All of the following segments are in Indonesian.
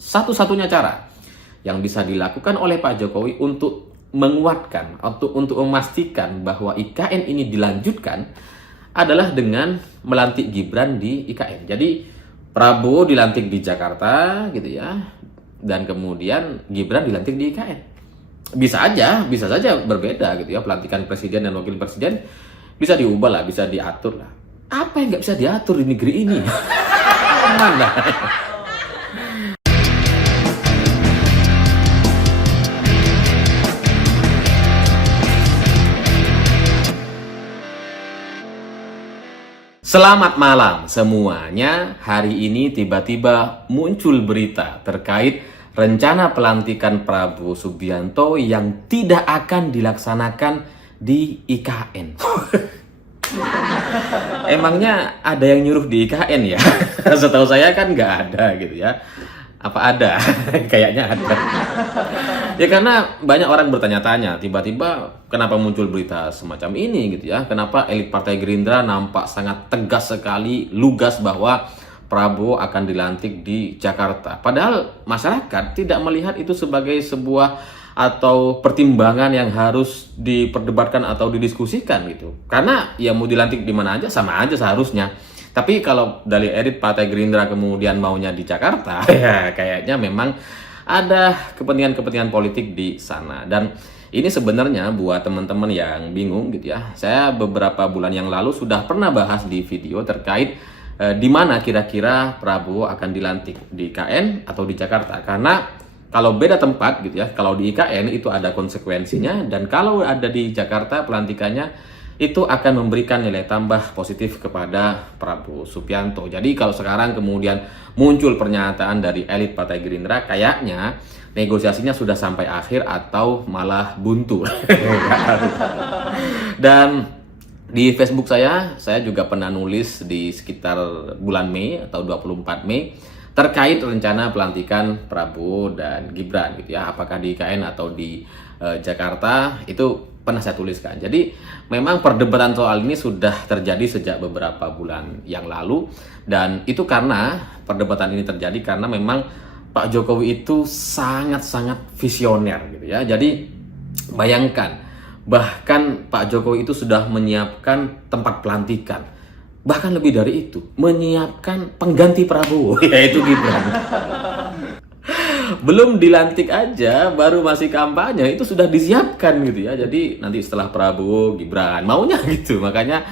satu-satunya cara yang bisa dilakukan oleh Pak Jokowi untuk menguatkan atau untuk memastikan bahwa IKN ini dilanjutkan adalah dengan melantik Gibran di IKN. Jadi Prabowo dilantik di Jakarta gitu ya, dan kemudian Gibran dilantik di IKN. Bisa saja berbeda gitu ya, pelantikan presiden dan wakil presiden bisa diubah lah, bisa diatur lah. Apa yang nggak bisa diatur di negeri ini? Mana? Selamat malam semuanya. Hari ini tiba-tiba muncul berita terkait rencana pelantikan Prabowo Subianto yang tidak akan dilaksanakan di IKN. Emangnya ada yang nyuruh di IKN ya? Setahu saya kan nggak ada gitu ya. Apa ada? Kayaknya ada. Ya karena banyak orang bertanya-tanya, tiba-tiba kenapa muncul berita semacam ini gitu ya. Kenapa elit Partai Gerindra nampak sangat tegas sekali, lugas bahwa Prabowo akan dilantik di Jakarta. Padahal masyarakat tidak melihat itu sebagai sebuah atau pertimbangan yang harus diperdebatkan atau didiskusikan gitu. Karena ya mau dilantik di mana aja sama aja seharusnya. Tapi kalau dari elit Partai Gerindra kemudian maunya di Jakarta, ya kayaknya memang ada kepentingan-kepentingan politik di sana. Dan ini sebenarnya buat teman-teman yang bingung gitu ya. Saya beberapa bulan yang lalu sudah pernah bahas di video terkait di mana kira-kira Prabowo akan dilantik, di IKN atau di Jakarta. Karena kalau beda tempat gitu ya, kalau di IKN itu ada konsekuensinya, dan kalau ada di Jakarta pelantikannya itu akan memberikan nilai tambah positif kepada Prabowo Subianto. Jadi kalau sekarang kemudian muncul pernyataan dari elit Partai Gerindra, kayaknya negosiasinya sudah sampai akhir atau malah buntu. Dan di Facebook saya juga pernah nulis di sekitar bulan Mei atau 24 Mei terkait rencana pelantikan Prabowo dan Gibran gitu ya, apakah di IKN atau di Jakarta, itu pernah saya tuliskan. Jadi memang perdebatan soal ini sudah terjadi sejak beberapa bulan yang lalu, dan itu karena perdebatan ini terjadi karena memang Pak Jokowi itu sangat-sangat visioner gitu ya. Jadi bayangkan, bahkan Pak Jokowi itu sudah menyiapkan tempat pelantikan, bahkan lebih dari itu, menyiapkan pengganti Prabowo, yaitu Gibran. Belum dilantik aja, baru masih kampanye, itu sudah disiapkan gitu ya. Jadi nanti setelah Prabowo, Gibran, maunya gitu. Makanya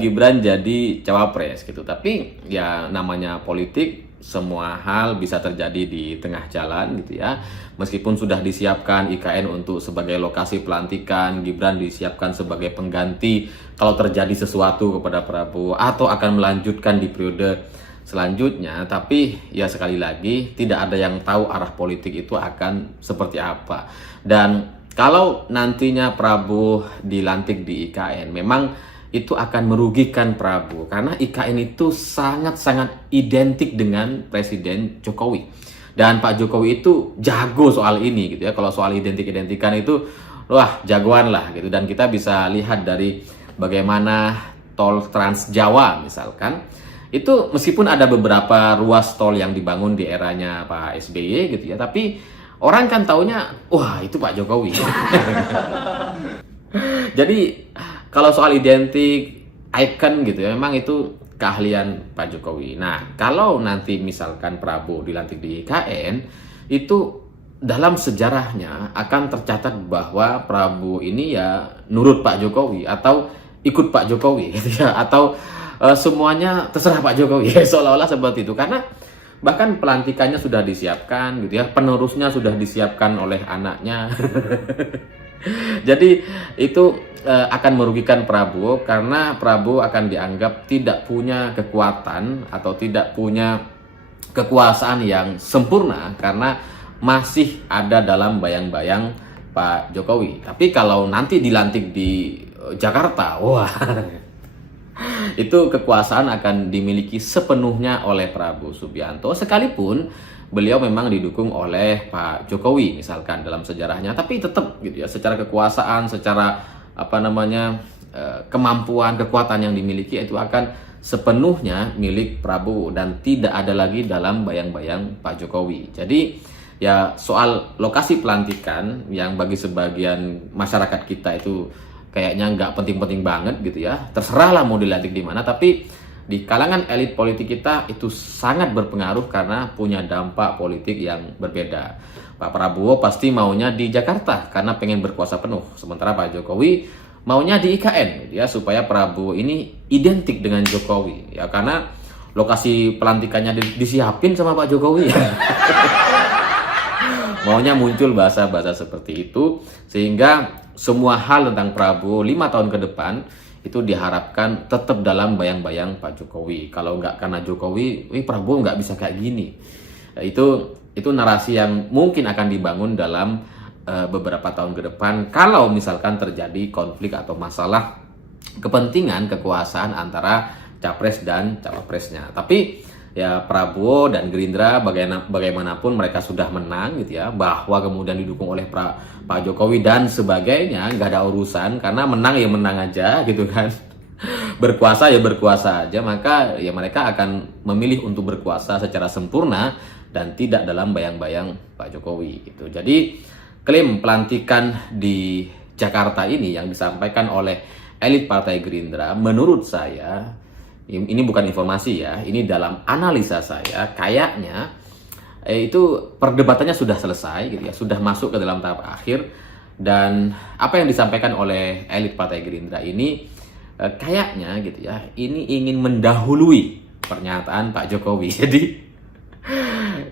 Gibran jadi cawapres gitu. Tapi ya namanya politik, semua hal bisa terjadi di tengah jalan gitu ya. Meskipun sudah disiapkan IKN untuk sebagai lokasi pelantikan, Gibran disiapkan sebagai pengganti kalau terjadi sesuatu kepada Prabowo atau akan melanjutkan di periode selanjutnya. Tapi ya sekali lagi tidak ada yang tahu arah politik itu akan seperti apa. Dan kalau nantinya Prabowo dilantik di IKN, memang itu akan merugikan Prabowo karena IKN itu sangat-sangat identik dengan Presiden Jokowi. Dan Pak Jokowi itu jago soal ini gitu ya. Kalau soal identik-identikan itu wah jagoan lah gitu. Dan kita bisa lihat dari bagaimana tol Trans Jawa misalkan, itu meskipun ada beberapa ruas tol yang dibangun di eranya Pak SBY gitu ya, tapi orang kan taunya wah itu Pak Jokowi. Jadi kalau soal identik, icon gitu ya, memang itu keahlian Pak Jokowi. Nah kalau nanti misalkan Prabowo dilantik di IKN, itu dalam sejarahnya akan tercatat bahwa Prabowo ini ya nurut Pak Jokowi atau ikut Pak Jokowi gitu ya, atau semuanya terserah Pak Jokowi, seolah-olah seperti itu. Karena bahkan pelantikannya sudah disiapkan gitu ya, penerusnya sudah disiapkan oleh anaknya. Jadi itu akan merugikan Prabowo karena Prabowo akan dianggap tidak punya kekuatan atau tidak punya kekuasaan yang sempurna karena masih ada dalam bayang-bayang Pak Jokowi. Tapi kalau nanti dilantik di Jakarta, wah itu kekuasaan akan dimiliki sepenuhnya oleh Prabowo Subianto, sekalipun beliau memang didukung oleh Pak Jokowi misalkan dalam sejarahnya, tapi tetap gitu ya, secara kekuasaan, secara kemampuan, kekuatan yang dimiliki itu akan sepenuhnya milik Prabowo dan tidak ada lagi dalam bayang-bayang Pak Jokowi. Jadi ya soal lokasi pelantikan yang bagi sebagian masyarakat kita itu kayaknya nggak penting-penting banget gitu ya. Terserahlah mau dilantik di mana, tapi di kalangan elit politik kita itu sangat berpengaruh karena punya dampak politik yang berbeda. Pak Prabowo pasti maunya di Jakarta karena pengen berkuasa penuh, sementara Pak Jokowi maunya di IKN gitu ya, supaya Prabowo ini identik dengan Jokowi ya, karena lokasi pelantikannya disiapin sama Pak Jokowi ya. Maunya muncul bahasa-bahasa seperti itu, sehingga semua hal tentang Prabowo 5 tahun ke depan itu diharapkan tetap dalam bayang-bayang Pak Jokowi. Kalau nggak karena Jokowi, Prabowo nggak bisa kayak gini. Nah, itu narasi yang mungkin akan dibangun dalam beberapa tahun ke depan kalau misalkan terjadi konflik atau masalah kepentingan kekuasaan antara capres dan cawapresnya. Tapi ya Prabowo dan Gerindra bagaimanapun mereka sudah menang gitu ya, bahwa kemudian didukung oleh Pak Jokowi dan sebagainya nggak ada urusan, karena menang ya menang aja gitu kan. Berkuasa ya berkuasa aja, maka ya mereka akan memilih untuk berkuasa secara sempurna dan tidak dalam bayang-bayang Pak Jokowi gitu. Jadi klaim pelantikan di Jakarta ini yang disampaikan oleh elit Partai Gerindra, menurut saya, ini bukan informasi ya, ini dalam analisa saya, kayaknya itu perdebatannya sudah selesai gitu ya, sudah masuk ke dalam tahap akhir, dan apa yang disampaikan oleh elit Partai Gerindra ini kayaknya gitu ya, ini ingin mendahului pernyataan Pak Jokowi.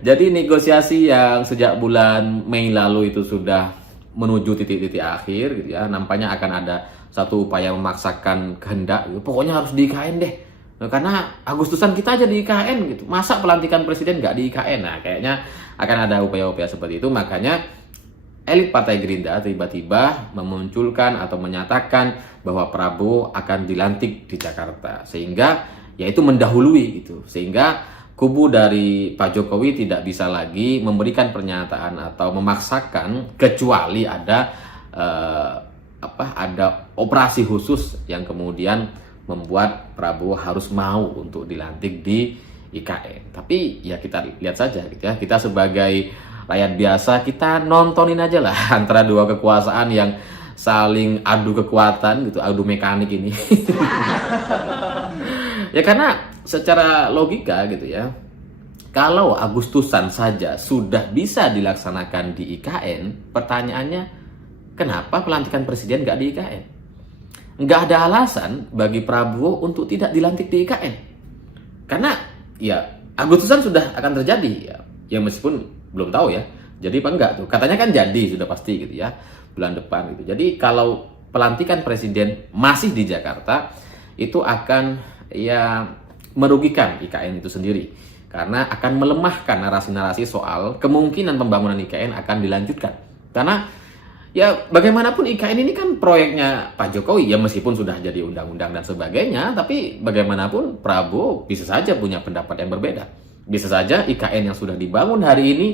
Jadi negosiasi yang sejak bulan Mei lalu itu sudah menuju titik-titik akhir gitu ya. Nampaknya akan ada satu upaya memaksakan kehendak gitu. Pokoknya harus di IKN deh. Karena Agustusan kita aja di IKN gitu. Masa pelantikan presiden nggak di IKN? Nah, kayaknya akan ada upaya-upaya seperti itu. Makanya elit Partai Gerindra tiba-tiba memunculkan atau menyatakan bahwa Prabowo akan dilantik di Jakarta. Sehingga ya itu mendahului gitu. Sehingga kubu dari Pak Jokowi tidak bisa lagi memberikan pernyataan atau memaksakan kecuali ada ada operasi khusus yang kemudian membuat Prabowo harus mau untuk dilantik di IKN. Tapi ya kita lihat saja gitu ya. Kita sebagai rakyat biasa kita nontonin aja lah antara dua kekuasaan yang saling adu kekuatan gitu, adu mekanik ini. Ya karena secara logika gitu ya, kalau Agustusan saja sudah bisa dilaksanakan di IKN, pertanyaannya kenapa pelantikan presiden nggak di IKN? Nggak ada alasan bagi Prabowo untuk tidak dilantik di IKN. Karena ya Agustusan sudah akan terjadi ya meskipun belum tahu ya, jadi apa enggak tuh. Katanya kan jadi, sudah pasti gitu ya, bulan depan gitu. Jadi kalau pelantikan presiden masih di Jakarta, itu akan ya merugikan IKN itu sendiri, karena akan melemahkan narasi-narasi soal kemungkinan pembangunan IKN akan dilanjutkan. Karena ya bagaimanapun IKN ini kan proyeknya Pak Jokowi ya, meskipun sudah jadi undang-undang dan sebagainya, tapi bagaimanapun Prabowo bisa saja punya pendapat yang berbeda. Bisa saja IKN yang sudah dibangun hari ini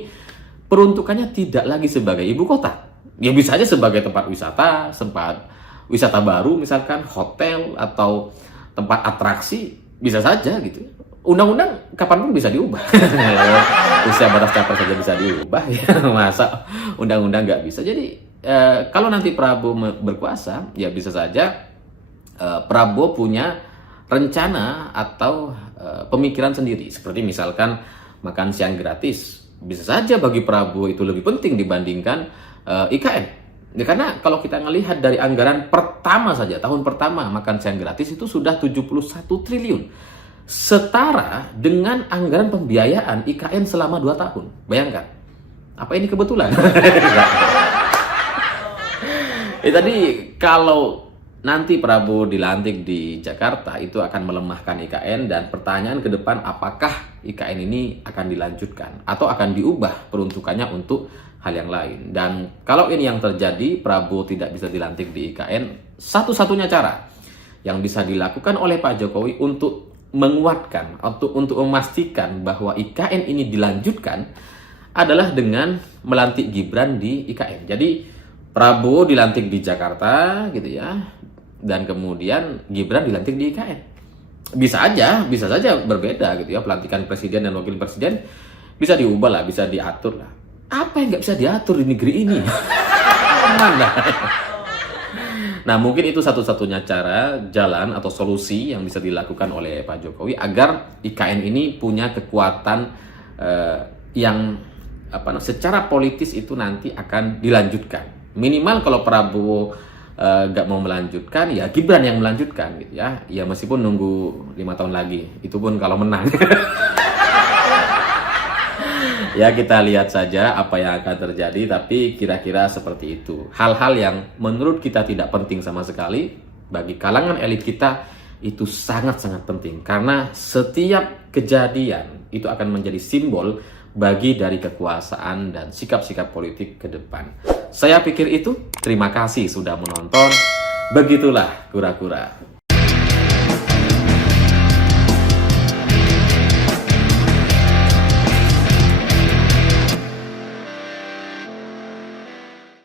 peruntukannya tidak lagi sebagai ibu kota, ya bisa saja sebagai tempat wisata baru, misalkan hotel atau tempat atraksi, bisa saja gitu. Undang-undang kapanpun bisa diubah. Kalau usia batas capres saja bisa diubah, ya masa undang-undang nggak bisa. Jadi kalau nanti Prabowo berkuasa, ya bisa saja Prabowo punya rencana atau pemikiran sendiri. Seperti misalkan makan siang gratis, bisa saja bagi Prabowo itu lebih penting dibandingkan IKN. Ya, karena kalau kita melihat dari anggaran pertama saja, tahun pertama makan siang gratis itu sudah 71 triliun. Setara dengan anggaran pembiayaan IKN selama 2 tahun. Bayangkan. Apa ini kebetulan? Tadi kalau nanti Prabowo dilantik di Jakarta, itu akan melemahkan IKN, dan pertanyaan ke depan apakah IKN ini akan dilanjutkan atau akan diubah peruntukannya untuk hal yang lain. Dan kalau ini yang terjadi, Prabowo tidak bisa dilantik di IKN, satu-satunya cara yang bisa dilakukan oleh Pak Jokowi untuk menguatkan atau untuk memastikan bahwa IKN ini dilanjutkan adalah dengan melantik Gibran di IKN. Jadi Prabowo dilantik di Jakarta gitu ya, dan kemudian Gibran dilantik di IKN. bisa saja berbeda gitu ya, pelantikan presiden dan wakil presiden bisa diubah lah, bisa diatur lah. Apa yang nggak bisa diatur di negeri ini? Mana? Nah, mungkin itu satu-satunya cara, jalan atau solusi yang bisa dilakukan oleh Pak Jokowi agar IKN ini punya kekuatan yang secara politis itu nanti akan dilanjutkan. Minimal kalau Prabowo nggak mau melanjutkan, ya Gibran yang melanjutkan gitu ya. Ya meskipun nunggu 5 tahun lagi, itu pun kalau menang. Ya kita lihat saja apa yang akan terjadi, tapi kira-kira seperti itu. Hal-hal yang menurut kita tidak penting sama sekali, bagi kalangan elit kita itu sangat-sangat penting. Karena setiap kejadian itu akan menjadi simbol bagi dari kekuasaan dan sikap-sikap politik ke depan. Saya pikir itu. Terima kasih sudah menonton. Begitulah kura-kura.